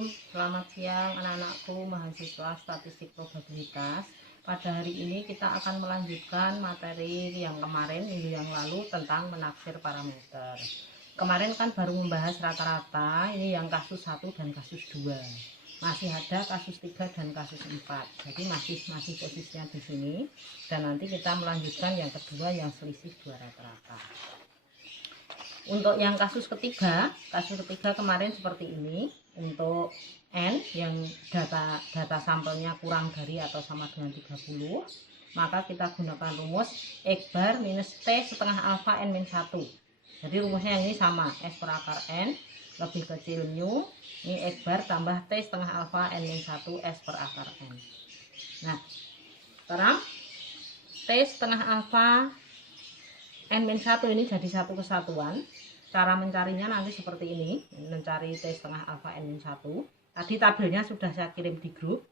Assalamualaikum, selamat siang anak-anakku mahasiswa statistik probabilitas. Pada hari ini kita akan melanjutkan materi yang kemarin minggu yang lalu tentang menaksir parameter. Kemarin kan baru membahas rata-rata, ini yang kasus 1 dan kasus 2. Masih ada kasus 3 dan kasus 4. Jadi masih posisinya di sini, dan nanti kita melanjutkan yang kedua yang selisih 2 rata-rata. Untuk yang kasus ketiga kemarin seperti ini. Untuk N yang data sampelnya kurang dari atau sama dengan 30, maka kita gunakan rumus X bar minus T setengah alfa N min 1. Jadi rumusnya ini sama, S per akar N lebih kecil mu, ini X bar tambah T setengah alfa N min 1 S per akar N. Nah, sekarang T setengah alfa N min 1 ini jadi satu kesatuan. Cara mencarinya nanti seperti ini, mencari T setengah alfa N min 1. Tadi tabelnya sudah saya kirim di grup.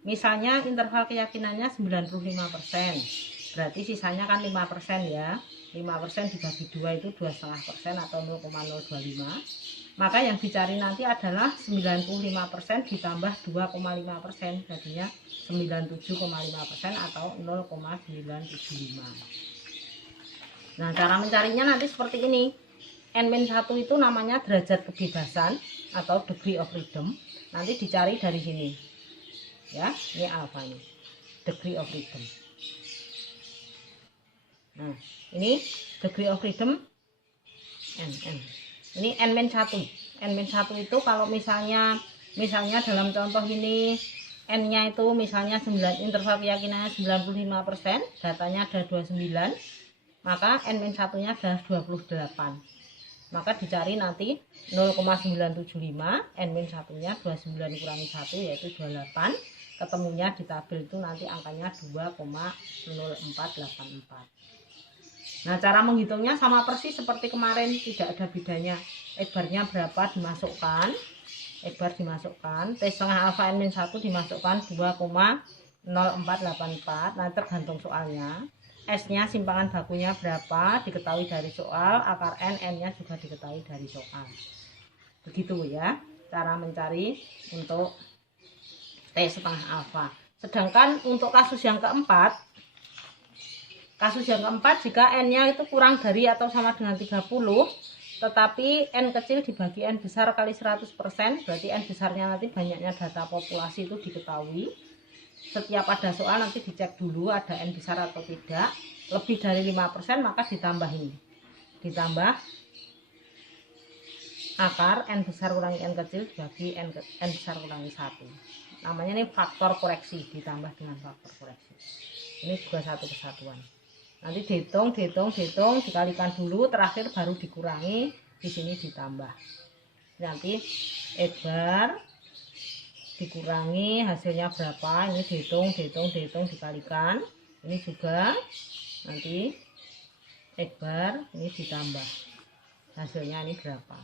Misalnya interval keyakinannya 95%, berarti sisanya kan 5% ya. 5% dibagi 2 itu 2,5% atau 0,025. Maka yang dicari nanti adalah 95% ditambah 2,5%, jadinya 97,5% atau 0,975. Nah, cara mencarinya nanti seperti ini. N-1 itu namanya derajat kebebasan atau degree of freedom. Nanti dicari dari sini. Ya, ini alfanya. Degree of freedom. Nah, ini degree of freedom N. Ini N-1. N-1 itu kalau misalnya dalam contoh ini N-nya itu misalnya 9, interval keyakinannya 95%, datanya ada 29, maka N-1-nya adalah 28. Maka dicari nanti 0,975, N-1-nya 29 kurangi 1 yaitu 28. Ketemunya di tabel itu nanti angkanya 2,0484. Nah, cara menghitungnya sama persis seperti kemarin, tidak ada bedanya. X barnya berapa dimasukkan, X bar dimasukkan, T setengah alfa N min 1 dimasukkan 2,0484. Nah, tergantung soalnya. S-nya simpangan bakunya berapa diketahui dari soal, akar N-nya juga diketahui dari soal. Begitu ya cara mencari untuk T setengah alfa. Sedangkan untuk kasus yang keempat jika N-nya itu kurang dari atau sama dengan 30, tetapi N kecil dibagi N besar kali 100%, berarti N besarnya nanti banyaknya data populasi itu diketahui. Setiap ada soal nanti dicek dulu ada N besar atau tidak. Lebih dari 5% maka ditambahin. Ditambah akar N besar kurangi N kecil dibagi N besar kurangi 1. Namanya ini faktor koreksi, ditambah dengan faktor koreksi. Ini juga satu kesatuan. Nanti dihitung, dikalikan dulu, terakhir baru dikurangi, di sini ditambah. Nanti X bar dikurangi hasilnya berapa, ini dihitung, dikalikan, ini juga nanti X bar ini ditambah hasilnya ini berapa,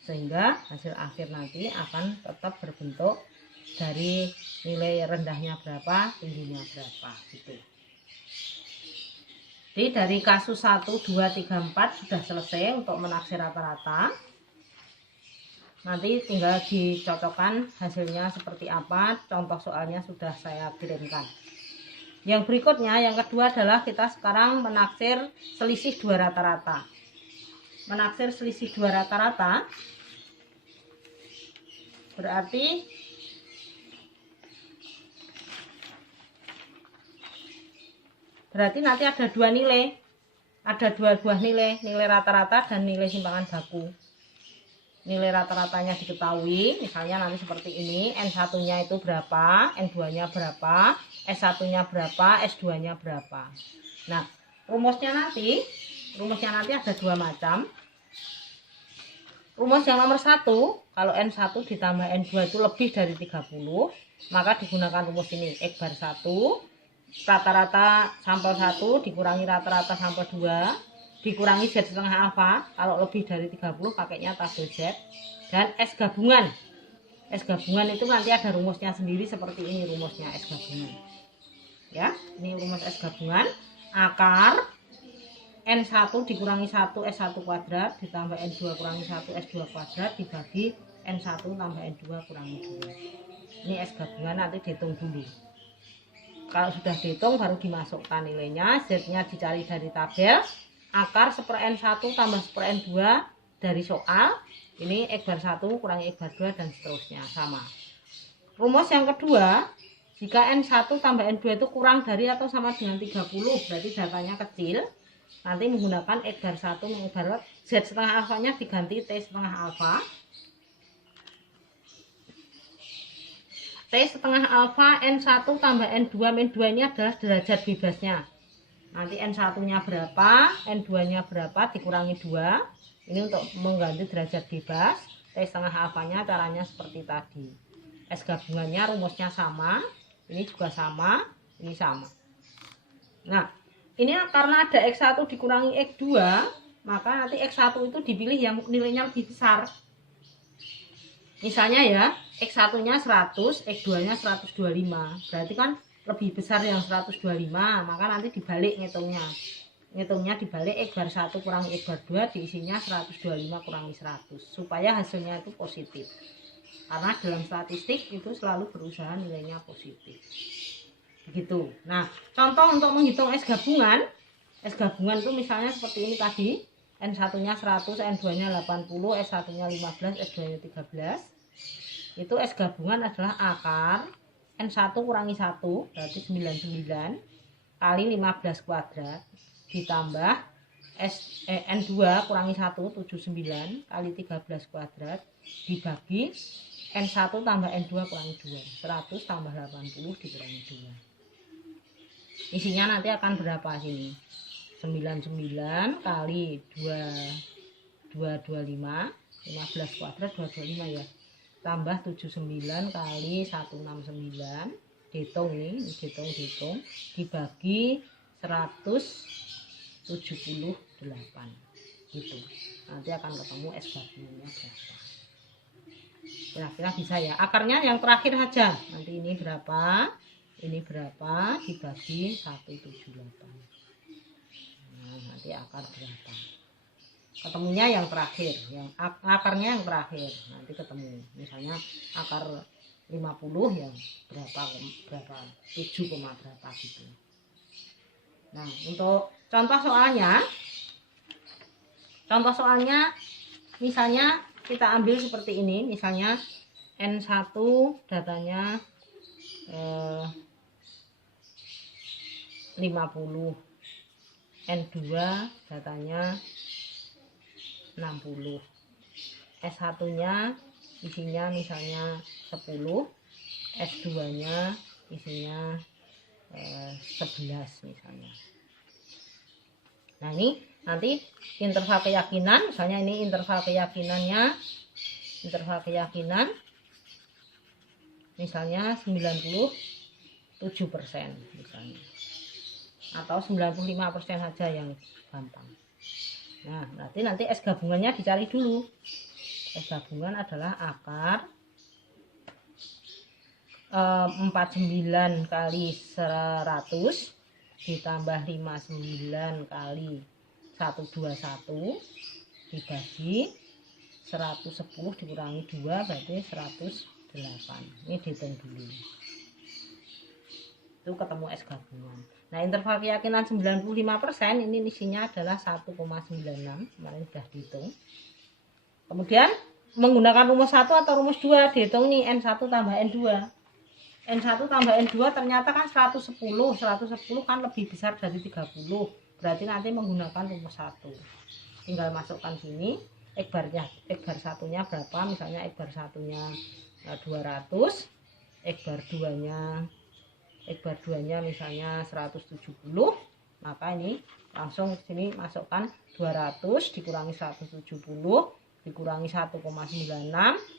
sehingga hasil akhir nanti akan tetap berbentuk dari nilai rendahnya berapa, tingginya berapa gitu. Jadi dari kasus 1, 2, 3, 4 sudah selesai untuk menaksir rata-rata. Nanti tinggal dicocokkan hasilnya seperti apa, contoh soalnya sudah saya kirimkan. Yang berikutnya, yang kedua adalah kita sekarang menaksir selisih 2 rata-rata. Menaksir selisih 2 rata-rata berarti nanti ada dua nilai, ada dua buah nilai rata-rata dan nilai simpangan baku. Nilai rata-ratanya diketahui, misalnya nanti seperti ini, N1-nya itu berapa, N2-nya berapa, S1-nya berapa, S2-nya berapa. Nah, rumusnya nanti ada 2 macam. Rumus yang nomor 1, kalau N1 ditambah N2 itu lebih dari 30, maka digunakan rumus ini, X bar 1, rata-rata sampel 1 dikurangi rata-rata sampel 2, dikurangi Z setengah alfa, kalau lebih dari 30 pakainya tabel Z, dan S gabungan. S gabungan itu nanti ada rumusnya sendiri seperti ini, rumusnya S gabungan. Ya, ini rumus S gabungan. Akar N1 dikurangi 1 S1 kuadrat ditambah N2 kurangi 1 S2 kuadrat dibagi N1 tambah N2 kurangi 2. Ini S gabungan, nanti dihitung dulu. Kalau sudah dihitung baru dimasukkan nilainya. Z-nya dicari dari tabel. Akar 1/N1 tambah 1/N2 dari soal. Ini X bar 1 kurangi X bar 2 dan seterusnya, sama. Rumus yang kedua, jika N1 tambah N2 itu kurang dari atau sama dengan 30, berarti datanya kecil. Nanti menggunakan X bar 1 mengibarat Z setengah alfanya diganti T setengah alfa. T setengah alfa N1 tambah N2 min 2 ini adalah derajat bebasnya. Nanti N1 nya berapa, N2 nya berapa dikurangi 2. Ini untuk mengganti derajat bebas. T setengah alfanya caranya seperti tadi. S gabungannya rumusnya sama. Ini juga sama, ini sama. Nah, ini karena ada X1 dikurangi X2, maka nanti X1 itu dipilih yang nilainya lebih besar. Misalnya ya, X1-nya 100, X2-nya 125. Berarti kan lebih besar yang 125, maka nanti dibalik ngitungnya. Ngitungnya dibalik X bar 1 kurangi X bar 2 diisinya 125 kurangi 100. Supaya hasilnya itu positif. Karena dalam statistik itu selalu berusaha nilainya positif. Begitu. Nah, contoh untuk menghitung S gabungan. S gabungan itu misalnya seperti ini tadi. N1-nya 100, N2-nya 80, S1-nya 15, S2-nya 13. Itu S gabungan adalah akar N1 kurangi 1, berarti 99, kali 15 kuadrat, ditambah N2 kurangi 1, 79, kali 13 kuadrat, dibagi N1 tambah N2 kurangi 2, 100 tambah 80 dikurangi 2. Isinya nanti akan berapa sini? 99 kali 225, 15 kuadrat 225 ya. Tambah 79 kali 169, dihitung nih, dihitung dibagi 178 gitu. Nanti akan ketemu S gabungannya berapa. Kira-kira bisa ya. Akarnya yang terakhir aja. Nanti ini berapa dibagi 178. Nah, nanti akar berapa. Ketemunya yang terakhir, yang akarnya yang terakhir. Nanti ketemu. Misalnya akar 50 yang berapa 7, berapa gitu. Nah, untuk contoh soalnya misalnya kita ambil seperti ini, misalnya N1 datanya 50, N2 datanya 60, S1 nya isinya misalnya 10, S2 nya isinya 11 misalnya. Nah, ini nanti interval keyakinan, misalnya ini interval keyakinan misalnya 97% misalnya, atau 95% saja yang gampang. Nah, nanti S gabungannya dicari dulu. S gabungan adalah akar 49 kali 100 ditambah 59 kali 121 dibagi 110 dikurangi 2 berarti 108. Ini dihitung dulu. Itu ketemu S gabungan. Nah, interval keyakinan 95% ini isinya adalah 1,96. Kemarin sudah dihitung. Kemudian menggunakan rumus 1 atau rumus 2 dihitung nih N1 tambah N2. N1 tambah N2 ternyata kan 110 kan lebih besar dari 30. Berarti nanti menggunakan rumus 1. Tinggal masukkan sini X bar 1-nya berapa? Misalnya X bar 1-nya 200, X bar 2-nya misalnya 170. Maka ini langsung sini masukkan 200 dikurangi 170 dikurangi 1,96.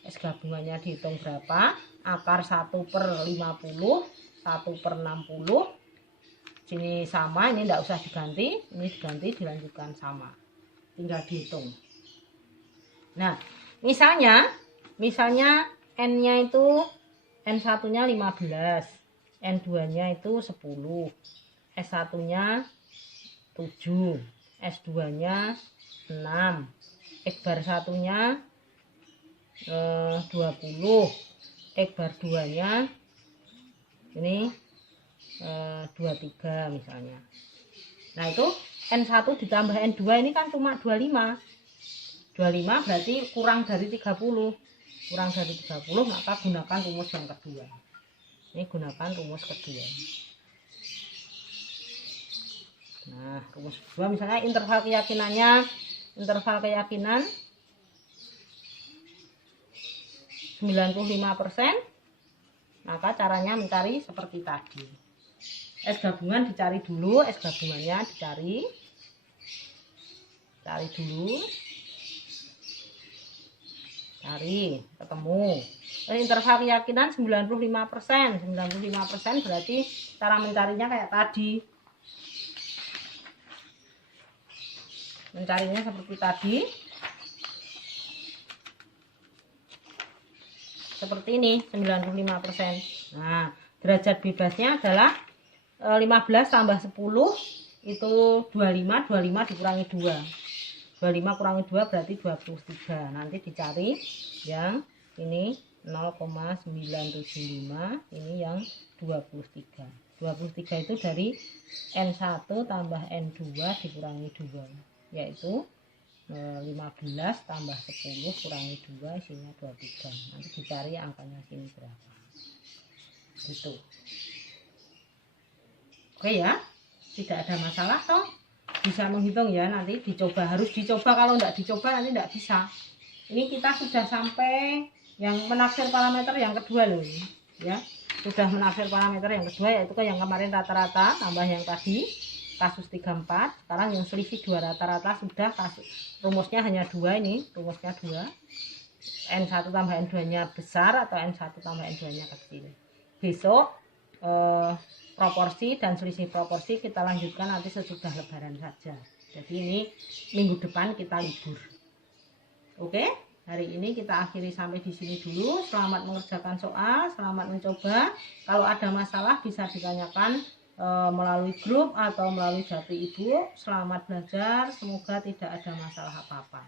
S gabungannya dihitung berapa? Akar 1/50, 1/60. Sini sama, ini tidak usah diganti, ini diganti dilanjutkan sama, tinggal dihitung. Nah, misalnya N-nya itu N1-nya 15, N2-nya itu 10, S1-nya 7, S2-nya 6, X bar 1-nya 20, X bar 2 nya ini 23 misalnya. Nah itu N1 ditambah N2 ini kan cuma 25 berarti kurang dari 30, maka gunakan rumus yang kedua. Ini gunakan rumus kedua. Nah rumus kedua misalnya interval keyakinan 95%, maka caranya mencari seperti tadi. S gabungan dicari dulu, S gabungannya dicari dulu, cari ketemu. Interval keyakinan 95%, berarti cara mencarinya kayak tadi. Mencarinya seperti tadi. Seperti ini 95%. Nah, derajat bebasnya adalah 15 tambah 10 itu 25 dikurangi 2. 25 kurangi 2 berarti 23. Nanti dicari yang ini 0,975, ini yang 23. 23 itu dari N1 tambah N2 dikurangi 2, yaitu 15 tambah 10 kurangi 2 isinya 23. Nanti dicari angkanya sini berapa. Gitu. Oke ya, tidak ada masalah toh. Bisa menghitung ya, nanti dicoba, harus dicoba, kalau tidak dicoba nanti tidak bisa. Ini kita sudah sampai yang menaksir parameter yang kedua loh ini, ya. Sudah menaksir parameter yang kedua, yaitu yang kemarin rata-rata tambah yang tadi kasus 34. Sekarang yang selisih 2 rata-rata sudah, kasus rumusnya hanya 2, ini rumusnya 2. N1 tambah N2 nya besar atau N1 tambah N2 nya kecil. Besok proporsi dan selisih proporsi kita lanjutkan nanti sesudah lebaran saja. Jadi ini minggu depan kita libur. Oke, hari ini kita akhiri sampai di sini dulu. Selamat mengerjakan soal, selamat mencoba. Kalau ada masalah bisa ditanyakan melalui grup atau melalui Japri Ibu. Selamat belajar, semoga tidak ada masalah apa-apa.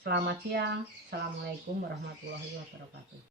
Selamat siang. Assalamualaikum warahmatullahi wabarakatuh.